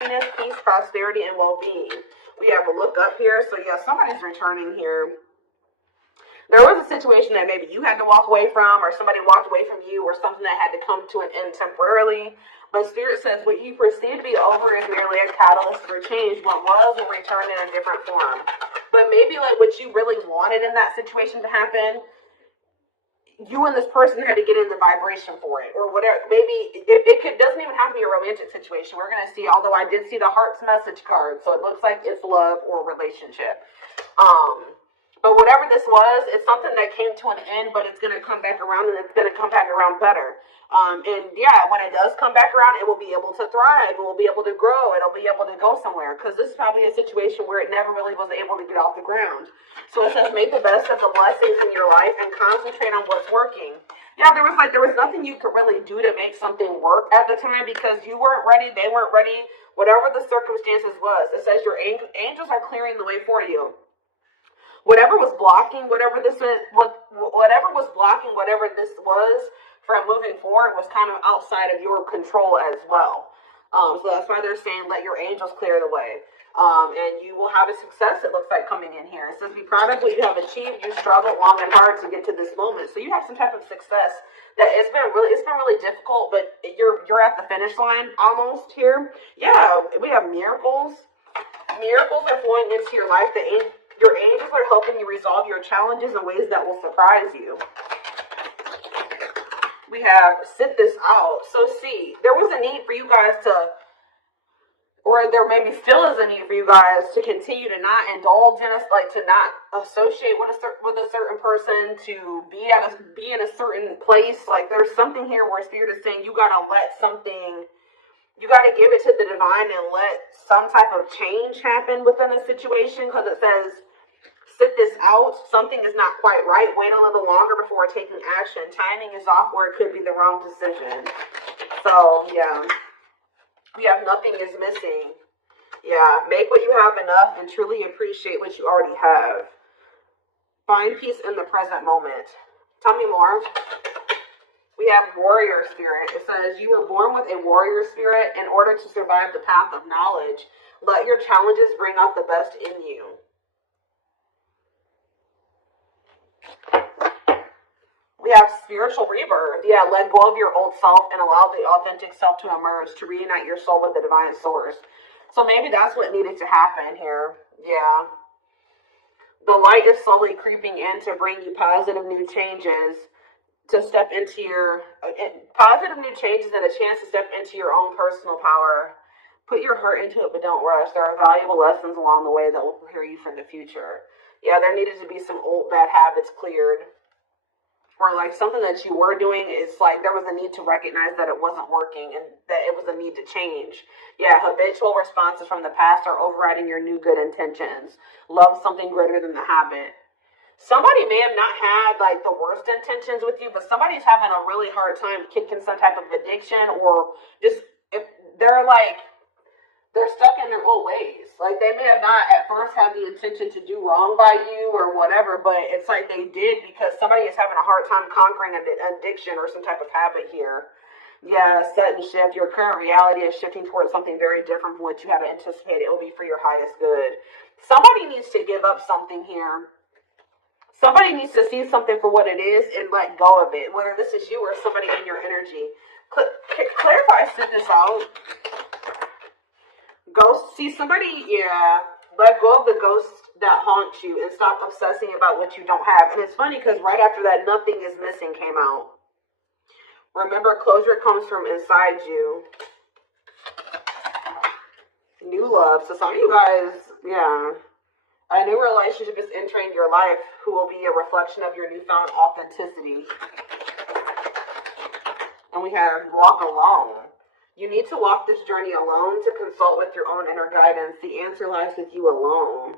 peace, prosperity, and well-being. We have a look up here. So yeah, somebody's returning here. There was a situation that maybe you had to walk away from, or somebody walked away from you, or something that had to come to an end temporarily. But Spirit says what you perceive to be over is merely a catalyst for change. What was will return in a different form. But maybe like what you really wanted in that situation to happen, you and this person had to get in the vibration for it, or whatever. Maybe doesn't even have to be a romantic situation. We're going to see, although I did see the heart's message card, so it looks like it's love or relationship. But whatever this was, it's something that came to an end, but it's going to come back around, and it's going to come back around better. And yeah, when it does come back around, it will be able to thrive. It will be able to grow. It'll be able to go somewhere, because this is probably a situation where it never really was able to get off the ground. So it says, make the best of the blessings in your life and concentrate on what's working. Yeah, there was nothing you could really do to make something work at the time, because you weren't ready. They weren't ready. Whatever the circumstances was, it says your angels are clearing the way for you. Whatever was blocking, whatever this was from moving forward was kind of outside of your control as well. So that's why they're saying let your angels clear the way. And you will have a success, it looks like, coming in here. It says be proud of what you have achieved. You struggled long and hard to get to this moment. So you have some type of success that it's been really difficult, but you're at the finish line almost here. Yeah, we have miracles. Miracles are flowing into your life. Your angels are helping you resolve your challenges in ways that will surprise you. We have sit this out. So see, there was a need for you guys to, or there maybe still is a need for you guys to continue to not indulge in us, like to not associate with a certain person, to be in a certain place. Like there's something here where Spirit is saying you gotta let something. You got to give it to the divine and let some type of change happen within a situation, because it says, sit this out. Something is not quite right. Wait a little longer before taking action. Timing is off where it could be the wrong decision. So, yeah. We have nothing is missing. Yeah. Make what you have enough and truly appreciate what you already have. Find peace in the present moment. Tell me more. We have warrior spirit. It says you were born with a warrior spirit in order to survive the path of knowledge. Let your challenges bring out the best in you. We have spiritual rebirth. Yeah, let go of your old self and allow the authentic self to emerge, to reunite your soul with the divine source. So maybe that's what needed to happen here. Yeah. The light is slowly creeping in to bring you positive new changes. To step into your positive new changes and a chance to step into your own personal power. Put your heart into it, but don't rush. There are valuable lessons along the way that will prepare you for the future. Yeah, there needed to be some old bad habits cleared. Or like something that you were doing is like there was a need to recognize that it wasn't working and that it was a need to change. Yeah, habitual responses from the past are overriding your new good intentions. Love something greater than the habit. Somebody may have not had like the worst intentions with you, but somebody's having a really hard time kicking some type of addiction, or just if they're stuck in their old ways. Like they may have not at first had the intention to do wrong by you or whatever, but it's like they did because somebody is having a hard time conquering an addiction or some type of habit here. Yeah, set and shift. Your current reality is shifting towards something very different from what you had anticipated. It will be for your highest good. Somebody needs to give up something here. Somebody needs to see something for what it is and let go of it, whether this is you or somebody in your energy. Clarify, sit this out. Ghost, see somebody, yeah, let go of the ghost that haunts you and stop obsessing about what you don't have. And it's funny because right after that, nothing is missing came out. Remember, closure comes from inside you. New love. So some of you guys, yeah. A new relationship is entering your life who will be a reflection of your newfound authenticity. And we have walk alone. You need to walk this journey alone to consult with your own inner guidance. The answer lies with you alone.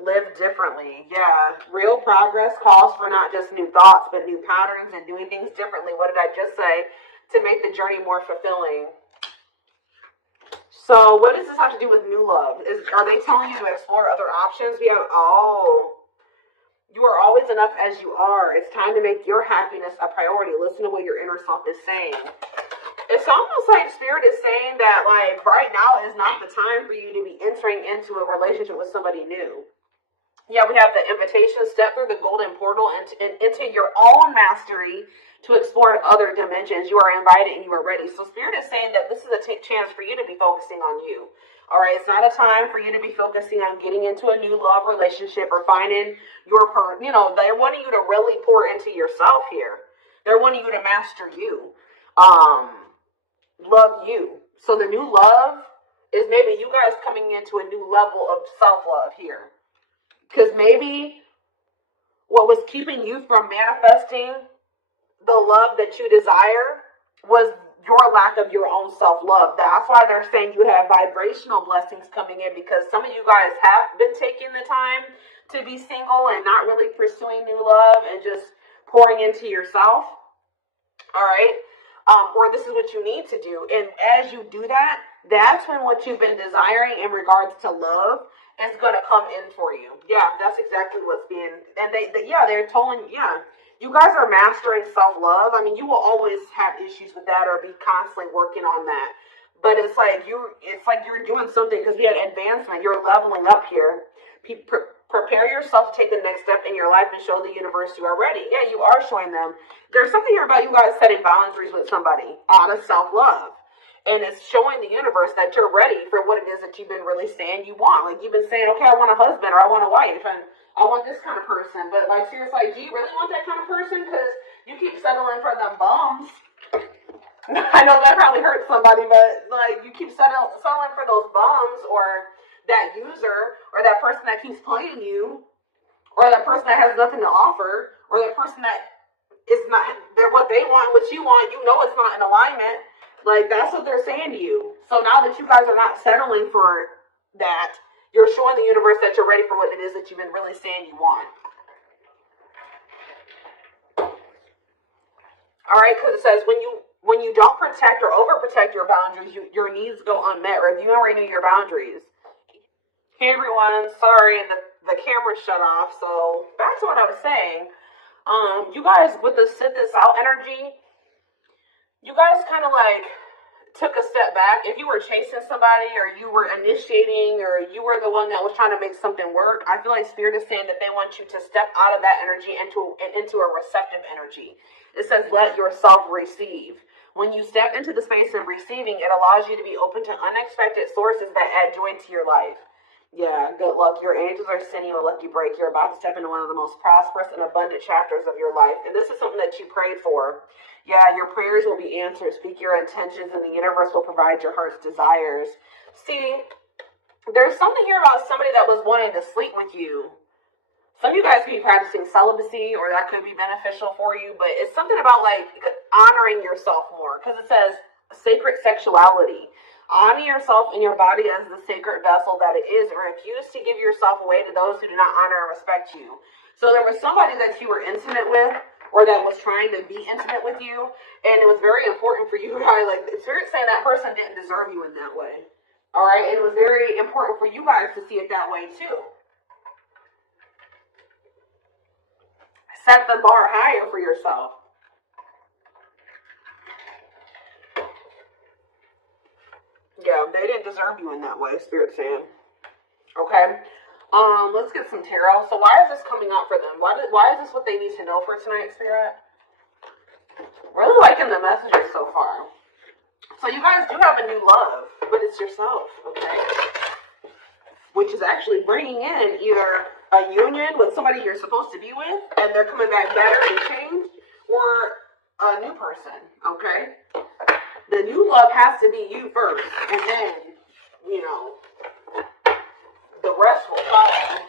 Live differently. Yeah. Real progress calls for not just new thoughts, but new patterns and doing things differently. What did I just say? To make the journey more fulfilling. So what does this have to do with new love? Are they telling you to explore other options? You are always always enough as you are. It's time to make your happiness a priority. Listen to what your inner self is saying. It's almost like Spirit is saying that, like, right now is not the time for you to be entering into a relationship with somebody new. Yeah, we have the invitation, step through the golden portal and into your own mastery to explore other dimensions. You are invited and you are ready. So Spirit is saying that this is a chance for you to be focusing on you. All right, it's not a time for you to be focusing on getting into a new love relationship or finding your part. You know, they're wanting you to really pour into yourself here. They're wanting you to master you, love you. So the new love is maybe you guys coming into a new level of self-love here. Because maybe what was keeping you from manifesting the love that you desire was your lack of your own self-love. That's why they're saying you have vibrational blessings coming in, because some of you guys have been taking the time to be single and not really pursuing new love and just pouring into yourself. All right? Or this is what you need to do. And as you do that, that's when what you've been desiring in regards to love is going to come in for you. Yeah, that's exactly what's being, and they're telling, you guys are mastering self-love. I mean, you will always have issues with that or be constantly working on that. But it's like you're doing something because we had advancement. You're leveling up here. Prepare yourself to take the next step in your life and show the universe you are ready. Yeah, you are showing them. There's something here about you guys setting boundaries with somebody out of self-love. And it's showing the universe that you're ready for what it is that you've been really saying you want. Like, you've been saying, okay, I want a husband or I want a wife and I want this kind of person. But, like, seriously, like, do you really want that kind of person? Because you keep settling for them bums. I know that probably hurts somebody, but, like, you keep settling for those bums or that user or that person that keeps playing you or that person that has nothing to offer or that person that is not, they're what they want, what you want, you know it's not in alignment. Like, that's what they're saying to you. So now that you guys are not settling for that, you're showing the universe that you're ready for what it is that you've been really saying you want. All right, because it says when you don't protect or overprotect your boundaries, your needs go unmet. Review and renew your boundaries. Hey everyone, sorry the camera shut off. So back to what I was saying. You guys with the sit this out energy, you guys kind of like took a step back. If you were chasing somebody or you were initiating or you were the one that was trying to make something work, I feel like Spirit is saying that they want you to step out of that energy into a receptive energy. It says, let yourself receive. When you step into the space of receiving, it allows you to be open to unexpected sources that add joy to your life. Yeah, good luck. Your angels are sending you a lucky break. You're about to step into one of the most prosperous and abundant chapters of your life. And this is something that you prayed for. Yeah, your prayers will be answered. Speak your intentions and the universe will provide your heart's desires. See, there's something here about somebody that was wanting to sleep with you. Some of you guys could be practicing celibacy or that could be beneficial for you. But it's something about like honoring yourself more. Because it says sacred sexuality. Honor yourself and your body as the sacred vessel that it is, and refuse to give yourself away to those who do not honor and respect you. So there was somebody that you were intimate with, or that was trying to be intimate with you, and it was very important for you guys. Like, the Spirit saying that person didn't deserve you in that way. All right, and it was very important for you guys to see it that way too. Set the bar higher for yourself. Yeah, they didn't deserve you in that way, Spirit saying. Okay. Let's get some tarot. So why is this coming out for them? Why is this what they need to know for tonight, Spirit? Really liking the messages so far. So you guys do have a new love, but it's yourself, okay? Which is actually bringing in either a union with somebody you're supposed to be with, and they're coming back better and changed, or a new person, okay? The new love has to be you first, and then, you know, the rest will follow.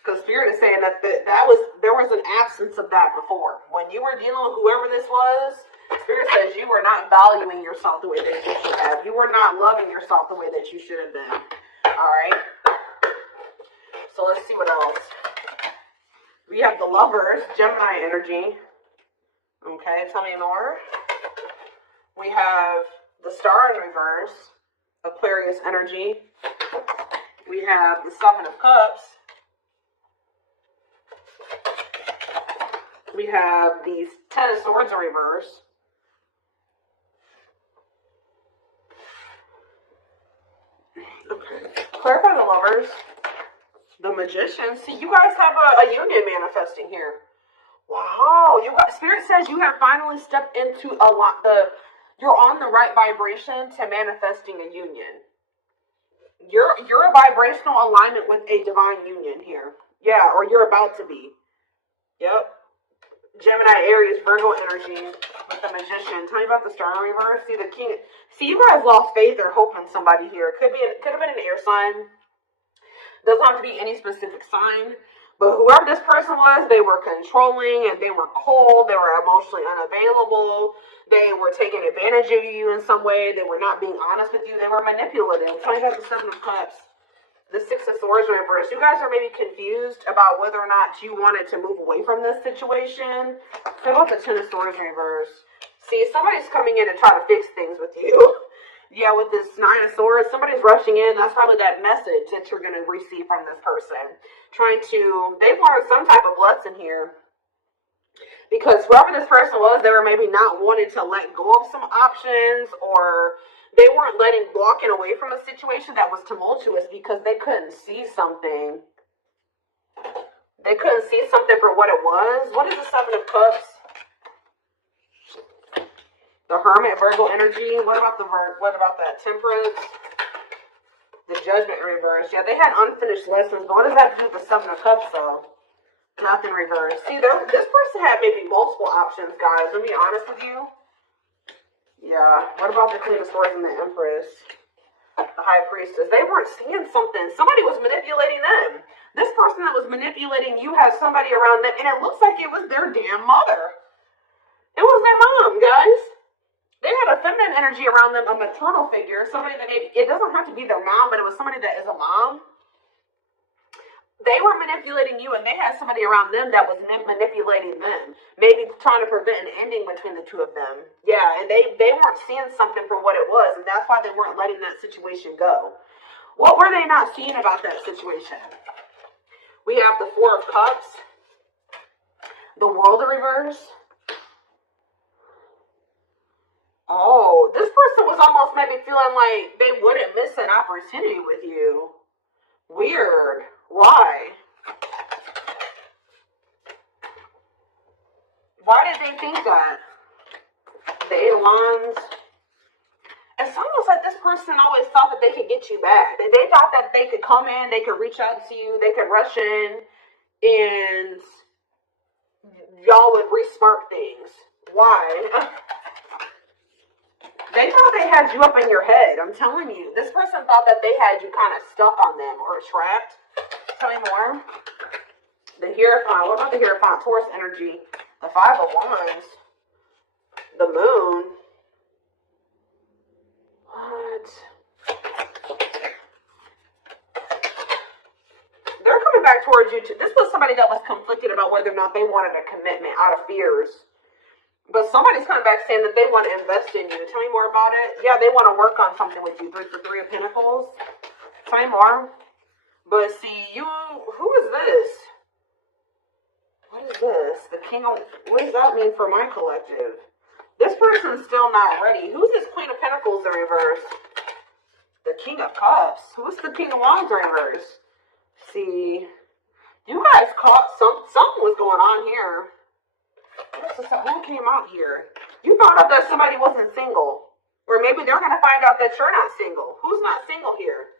Because Spirit is saying that there was an absence of that before. When you were dealing with whoever this was, Spirit says you were not valuing yourself the way that you should have. You were not loving yourself the way that you should have been. All right? So let's see what else. We have the Lovers, Gemini energy. Okay, tell me more. We have the Star in reverse, Aquarius energy. We have the Seven of Cups. We have these Ten of Swords in reverse. Okay. Clarify the Lovers. The Magician. See, you guys have a union manifesting here. Wow. You got, Spirit says you have finally stepped into you're on the right vibration to manifesting a union. You're a vibrational alignment with a divine union here. Yeah, or you're about to be. Yep. Gemini, Aries, Virgo energy with the Magician. Tell me about the Star in reverse. See the King. See, you guys lost faith or hope in somebody here. Could have been an air sign. Doesn't have to be any specific sign. But whoever this person was, they were controlling and they were cold. They were emotionally unavailable. They were taking advantage of you in some way. They were not being honest with you. They were manipulative. Tell me about the Seven of Cups. The Six of Swords reverse. You guys are maybe confused about whether or not you wanted to move away from this situation. What about the Ten of Swords reverse? See, somebody's coming in to try to fix things with you. Yeah, with this Nine of Swords, somebody's rushing in. That's probably that message that you're going to receive from this person. They've learned some type of lesson here. Because whoever this person was, they were maybe not wanting to let go of some options, or they weren't walking away from a situation that was tumultuous because they couldn't see something. They couldn't see something for what it was. What is the Seven of Cups? The Hermit, Virgo energy. What about that Temperance? The Judgment in reverse. Yeah, they had unfinished lessons, but what does that have to do with the Seven of Cups, though? Nothing reverse. See, this person had maybe multiple options, guys. Let me be honest with you. Yeah. What about the Queen of Swords and the Empress? The High Priestess. They weren't seeing something. Somebody was manipulating them. This person that was manipulating you has somebody around them, and it looks like it was their damn mother. It was their mom, guys. They had a feminine energy around them, a maternal figure, somebody that it doesn't have to be their mom, but it was somebody that is a mom. They were manipulating you, and they had somebody around them that was manipulating them. Maybe trying to prevent an ending between the two of them. Yeah, and they weren't seeing something for what it was, and that's why they weren't letting that situation go. What were they not seeing about that situation? We have the Four of Cups. The World in reverse. Oh, this person was almost maybe feeling like they wouldn't miss an opportunity with you. Weird. Why? Why did they think that? The Eight of Wands. It's almost like this person always thought that they could get you back. They thought that they could come in, they could reach out to you, they could rush in, and y'all would re-spark things. Why? They thought they had you up in your head. I'm telling you. This person thought that they had you kind of stuck on them or trapped. Tell me more. The Hierophant. What about the Hierophant? Taurus energy. The Five of Wands. The Moon. What? They're coming back towards you too. This was somebody that was conflicted about whether or not they wanted a commitment out of fears. But somebody's coming back saying that they want to invest in you. Tell me more about it. Yeah, they want to work on something with you. Three of Pentacles. Tell me more. But see, who is this? What is this? The King of, what does that mean for my collective? This person's still not ready. Who's this Queen of Pentacles in reverse? The King of Cups. Who's the King of Wands in reverse? See, you guys caught something was going on here. Who came out here? You found out that somebody wasn't single. Or maybe they're going to find out that you're not single. Who's not single here?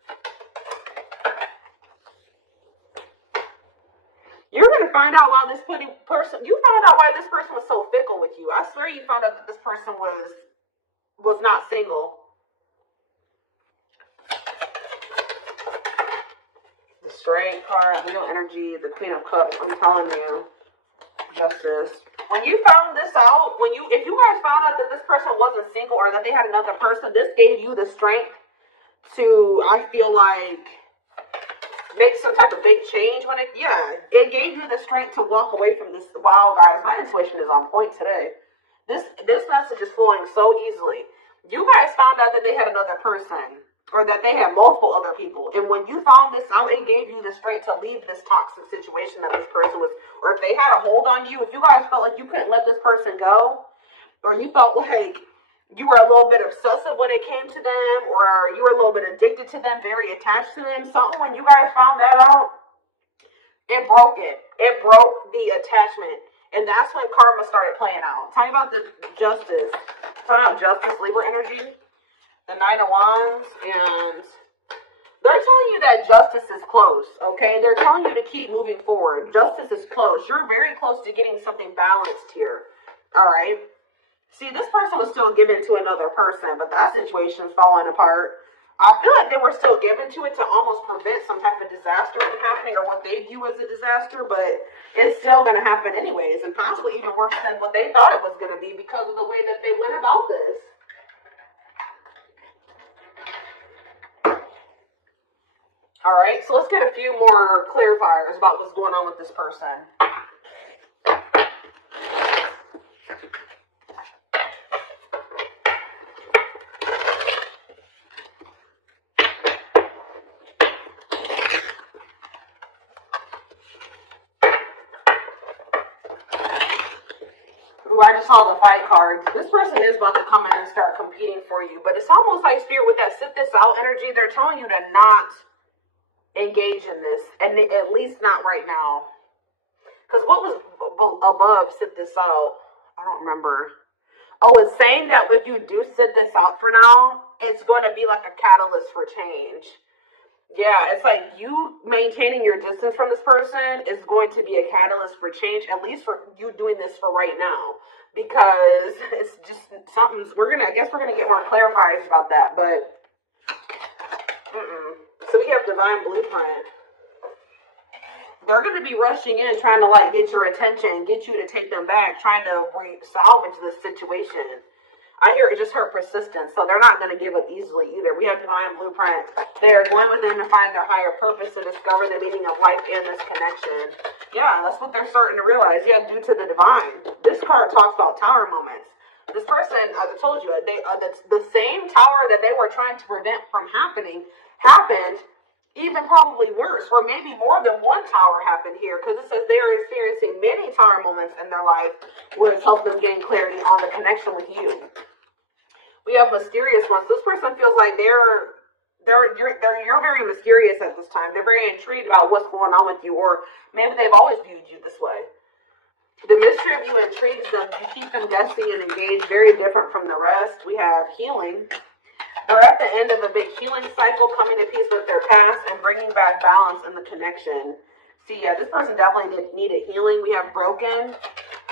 You're going to find out why this person... You found out why this person was so fickle with you. I swear you found out that this person was not single. The Strength card, Wheel energy, the Queen of Cups. I'm telling you. Justice. When you found this out, if you guys found out that this person wasn't single or that they had another person, this gave you the strength to, I feel like, make some type of big change it gave you the strength to walk away from this. Wow, guys, my intuition is on point today. This message is flowing so easily. You guys found out that they had another person. or that they have multiple other people. And when you found this out, it gave you the strength to leave this toxic situation that this person was, or if they had a hold on you, if you guys felt like you couldn't let this person go, or you felt like you were a little bit obsessive when it came to them, or you were a little bit addicted to them, very attached to them, something, when you guys found that out, it broke it. It broke the attachment. And that's when karma started playing out. Tell me about the justice. Tell me about justice, Libra energy. The Nine of Wands, and they're telling you that justice is close, okay? They're telling you to keep moving forward. Justice is close. You're very close to getting something balanced here, all right? See, this person was still given to another person, but that situation's falling apart. I feel like they were still given to it to almost prevent some type of disaster from happening, or what they view as a disaster, but it's still going to happen anyways, and possibly even worse than what they thought it was going to be because of the way that they went about this. All right, so let's get a few more clarifiers about what's going on with this person. Ooh, I just saw the fight cards. This person is about to come in and start competing for you, but it's almost like Spirit with that sit this out energy, they're telling you to not engage in this, and at least not right now. Because what was above sit this out? I don't remember. Oh, it's saying that if you do sit this out for now, it's going to be like a catalyst for change. Yeah, it's like you maintaining your distance from this person is going to be a catalyst for change, at least for you doing this for right now. Because it's just something, I guess we're gonna get more clarifiers about that, but So we have Divine Blueprint. They're going to be rushing in, trying to like get your attention, get you to take them back, trying to salvage this situation. I just heard persistence, so they're not going to give up easily either. We have Divine Blueprint. They're going within to find their higher purpose, to discover the meaning of life in this connection. Yeah, that's what they're starting to realize. Yeah, due to the divine. This card talks about tower moments. This person, as I told you, the same tower that they were trying to prevent from happening happened, even probably worse, or maybe more than one tower happened here, because it says they are experiencing many tower moments in their life, which helps them gain clarity on the connection with you. We have mysterious ones. This person feels like you're very mysterious at this time. They're very intrigued about what's going on with you, or maybe they've always viewed you this way. The mystery of you intrigues them. You keep them guessing and engaged, very different from the rest. We have healing. They're at the end of a big healing cycle, coming to peace with their past and bringing back balance in the connection. See, yeah, this person definitely needed healing. We have broken.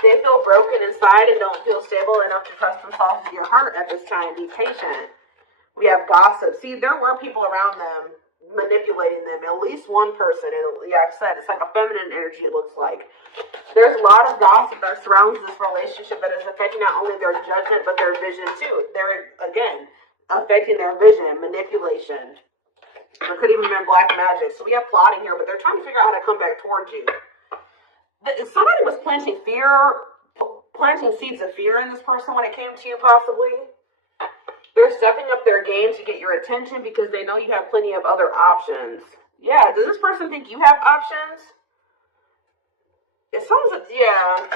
They feel broken inside and don't feel stable enough to trust themselves with your heart at this time. Be patient. We have gossip. See, there were people around them manipulating them. At least one person. And yeah, I've said, it's like a feminine energy, it looks like. There's a lot of gossip that surrounds this relationship that is affecting not only their judgment, but their vision too. They're, again, affecting their vision, manipulation. There could even be black magic. So we have plotting here, but they're trying to figure out how to come back towards you. Somebody was planting seeds of fear in this person when it came to you, possibly. They're stepping up their game to get your attention because they know you have plenty of other options. Yeah, does this person think you have options? It sounds like, yeah.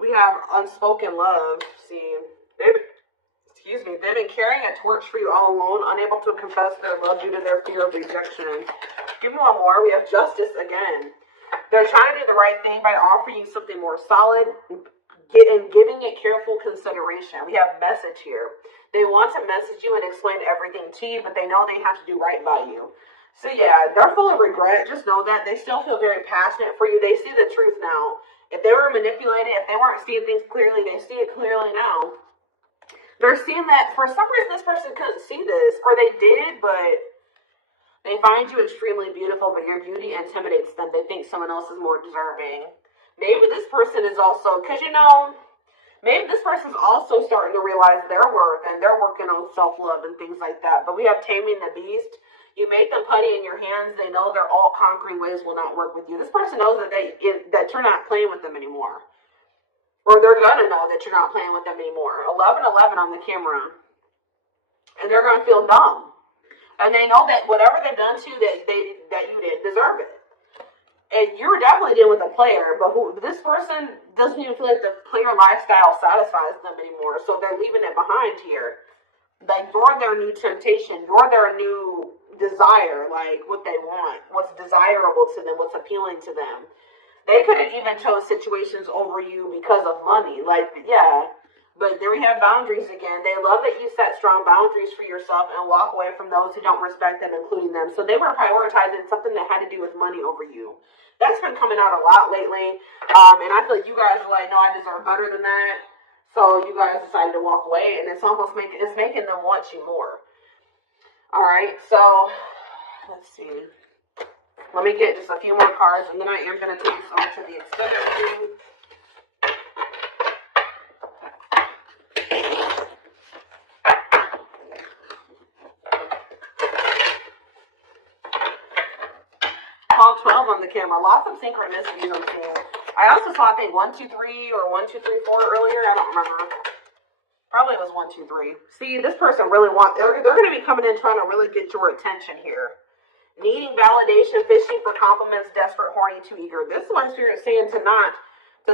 We have unspoken love. See, they've been carrying a torch for you all alone, unable to confess their love due to their fear of rejection. Give me one more. We have justice again. They're trying to do the right thing by offering you something more solid and giving it careful consideration. We have message here. They want to message you and explain everything to you, but they know they have to do right by you. So yeah, they're full of regret. Just know that they still feel very passionate for you. They see the truth now. If they were manipulated, if they weren't seeing things clearly, they see it clearly now. They're seeing that for some reason this person couldn't see this, or they did, but they find you extremely beautiful, but your beauty intimidates them. They think someone else is more deserving. Maybe this person is also, because maybe this person's also starting to realize their worth, and they're working on self-love and things like that. But we have taming the beast. You make them putty in your hands. They know their all-conquering ways will not work with you. This person knows that you're not playing with them anymore. Or they're going to know that you're not playing with them anymore. 1111 on the camera. And they're going to feel dumb. And they know that whatever they've done to you, that you didn't deserve it. And you're definitely dealing with a player, but this person doesn't even feel like the player lifestyle satisfies them anymore. So they're leaving it behind here. Like, you're their new temptation. You're their new desire. Like, what they want. What's desirable to them. What's appealing to them. They could have even chose situations over you because of money. Like, yeah. But there we have boundaries again. They love that you set strong boundaries for yourself and walk away from those who don't respect them, including them. So they were prioritizing something that had to do with money over you. That's been coming out a lot lately. And I feel like you guys are like, no, I deserve better than that. So you guys decided to walk away, and it's almost making them want you more. All right, so let's see. Let me get just a few more cards, and then I am going to take this over to the extended reading. Call 12 on the camera. Lots of synchronicities I'm seeing. I also saw, I think, 1, 2, 3 or 1, 2, 3, 4 earlier. I don't remember. Probably it was 1, 2, 3. See, this person really they're going to be coming in trying to really get your attention here. Needing validation, fishing for compliments, desperate, horny, too eager. This is why Spirit is saying to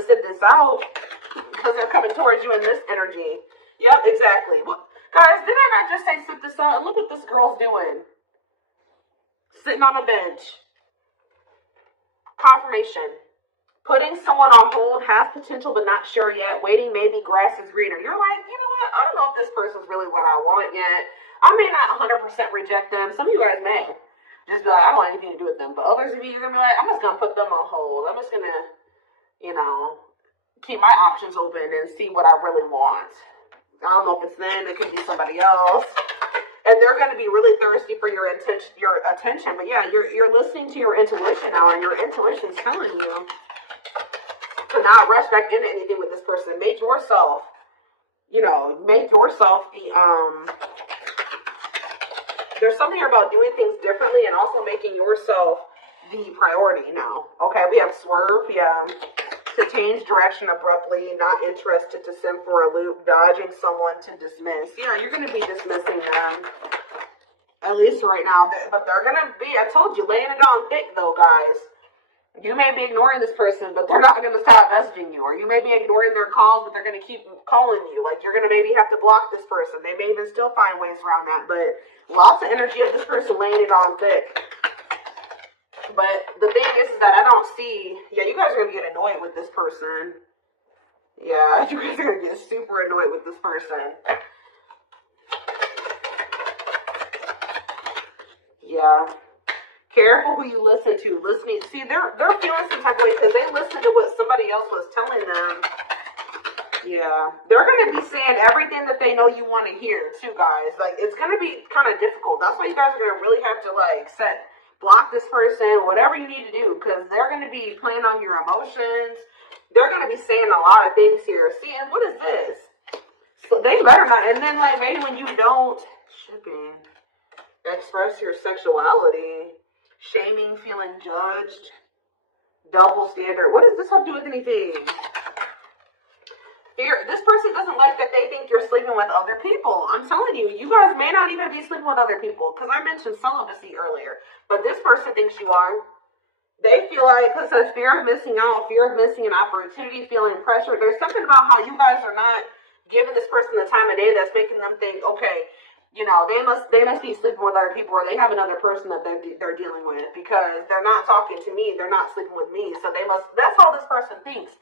sit this out, because they're coming towards you in this energy. Yep, exactly. Well, guys, did I not just say sit this out? Look what this girl's doing. Sitting on a bench. Confirmation. Putting someone on hold, has potential but not sure yet. Waiting, maybe grass is greener. You're like, you know what? I don't know if this person's really what I want yet. I may not 100% reject them. Some of you guys may. Just be like, I don't want anything to do with them. But others of you, you're going to be like, I'm just going to put them on hold. I'm just going to, keep my options open and see what I really want. I don't know if it's them. It could be somebody else. And they're going to be really thirsty for your attention. But yeah, you're listening to your intuition now, and your intuition's telling you to not rush back into anything with this person. Make yourself the there's something about doing things differently and also making yourself the priority now. Okay, we have swerve, yeah. To change direction abruptly, not interested, to send for a loop, dodging someone, to dismiss. Yeah, you're going to be dismissing them. At least right now. But they're going to be, I told you, laying it on thick though, guys. You may be ignoring this person, but they're not going to stop messaging you. Or you may be ignoring their calls, but they're going to keep calling you. Like, you're going to maybe have to block this person. They may even still find ways around that. But lots of energy of this person laying it on thick. But the thing is that I don't see... Yeah, you guys are going to get annoyed with this person. Yeah, you guys are going to get super annoyed with this person. Yeah. Careful who you listen to. See, they're feeling some type of way because they listened to what somebody else was telling them. Yeah. They're going to be saying everything that they know you want to hear, too, guys. Like, it's going to be kind of difficult. That's why you guys are going to really have to, like, block this person, whatever you need to do, because they're going to be playing on your emotions. They're going to be saying a lot of things here. See, and what is this? So they better not. And then, like, maybe when you don't express your sexuality, shaming, feeling judged, double standard. What does this have to do with anything? This person doesn't like that they think you're sleeping with other people. I'm telling you, you guys may not even be sleeping with other people, because I mentioned celibacy earlier. But this person thinks you are. They feel like, because of fear of missing out, fear of missing an opportunity, feeling pressure. There's something about how you guys are not giving this person the time of day that's making them think, okay, they must be sleeping with other people, or they have another person that they're dealing with, because they're not talking to me, they're not sleeping with me. So that's how this person thinks.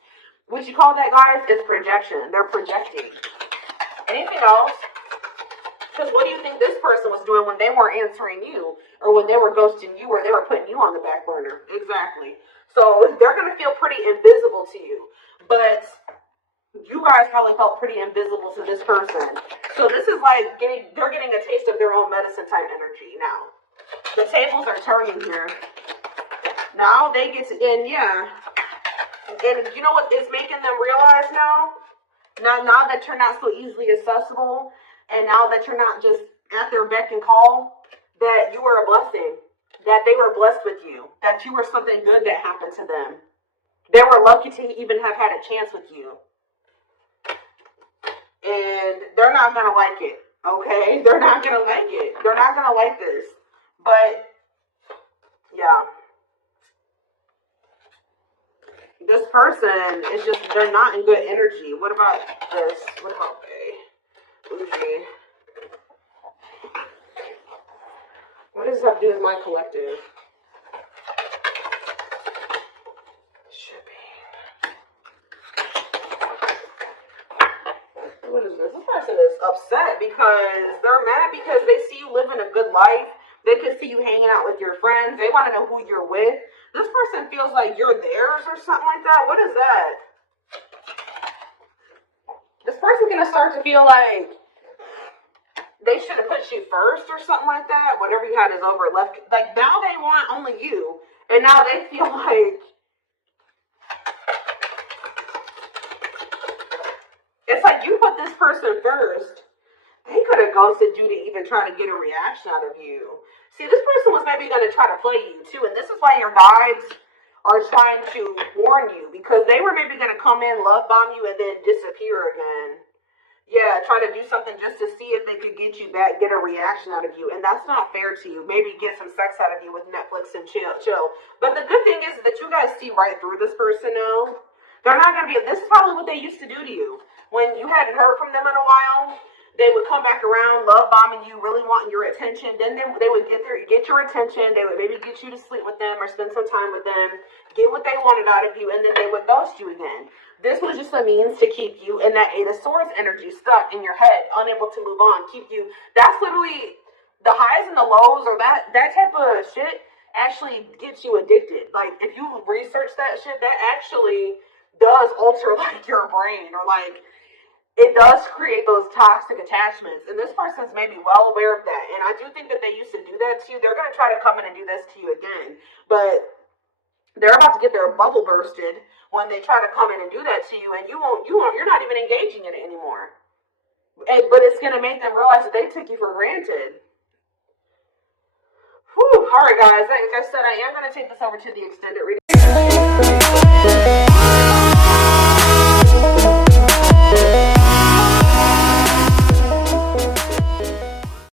What you call that, guys, is projection. They're projecting. Anything else? Because what do you think this person was doing when they weren't answering you, or when they were ghosting you, or they were putting you on the back burner? Exactly. So they're going to feel pretty invisible to you. But you guys probably felt pretty invisible to this person. So this is like they're getting a taste of their own medicine type energy now. The tables are turning here. Now they get to, and yeah. And you know what is making them realize now? Now that you're not so easily accessible, and now that you're not just at their beck and call, that you were a blessing, that they were blessed with you, that you were something good that happened to them. They were lucky to even have had a chance with you. and they're not gonna like it. Okay, they're not gonna like it. They're not gonna like this. But yeah, this person is just, they're not in good energy. What about this? What about Uji? What does that have to do with my collective? What is this? This person is upset because they're mad because they see you living a good life. They can see you hanging out with your friends. They want to know who you're with. This person feels like you're theirs or something like that. What is that? This person's going to start to feel like they should have put you first or something like that. Whatever you had is over. Left. Like, now they want only you. And now they feel like it's like you put this person first. They could have ghosted you to even try to get a reaction out of you. See, this person was maybe going to try to play you too. And this is why your guides are trying to warn you. Because they were maybe going to come in, love bomb you, and then disappear again. Yeah, try to do something just to see if they could get you back, get a reaction out of you. And that's not fair to you. Maybe get some sex out of you with Netflix and chill. But the good thing is that you guys see right through this person now. They're not going to be, this is probably what they used to do to you. When you hadn't heard from them in a while, they would come back around, love bombing you, really wanting your attention. Then they would get your attention. They would maybe get you to sleep with them or spend some time with them, get what they wanted out of you, and then they would ghost you again. This was just a means to keep you in that Eight of Swords energy, stuck in your head, unable to move on, keep you. That's literally the highs and the lows, or that type of shit actually gets you addicted. Like, if you research that shit, that actually does alter like your brain, or like it does create those toxic attachments. And this person's maybe well aware of that. And I do think that they used to do that to you. They're going to try to come in and do this to you again. But they're about to get their bubble bursted when they try to come in and do that to you. And you're not even engaging in it anymore. But it's going to make them realize that they took you for granted. Whew. All right, guys. Like I said, I am going to take this over to the extended reading.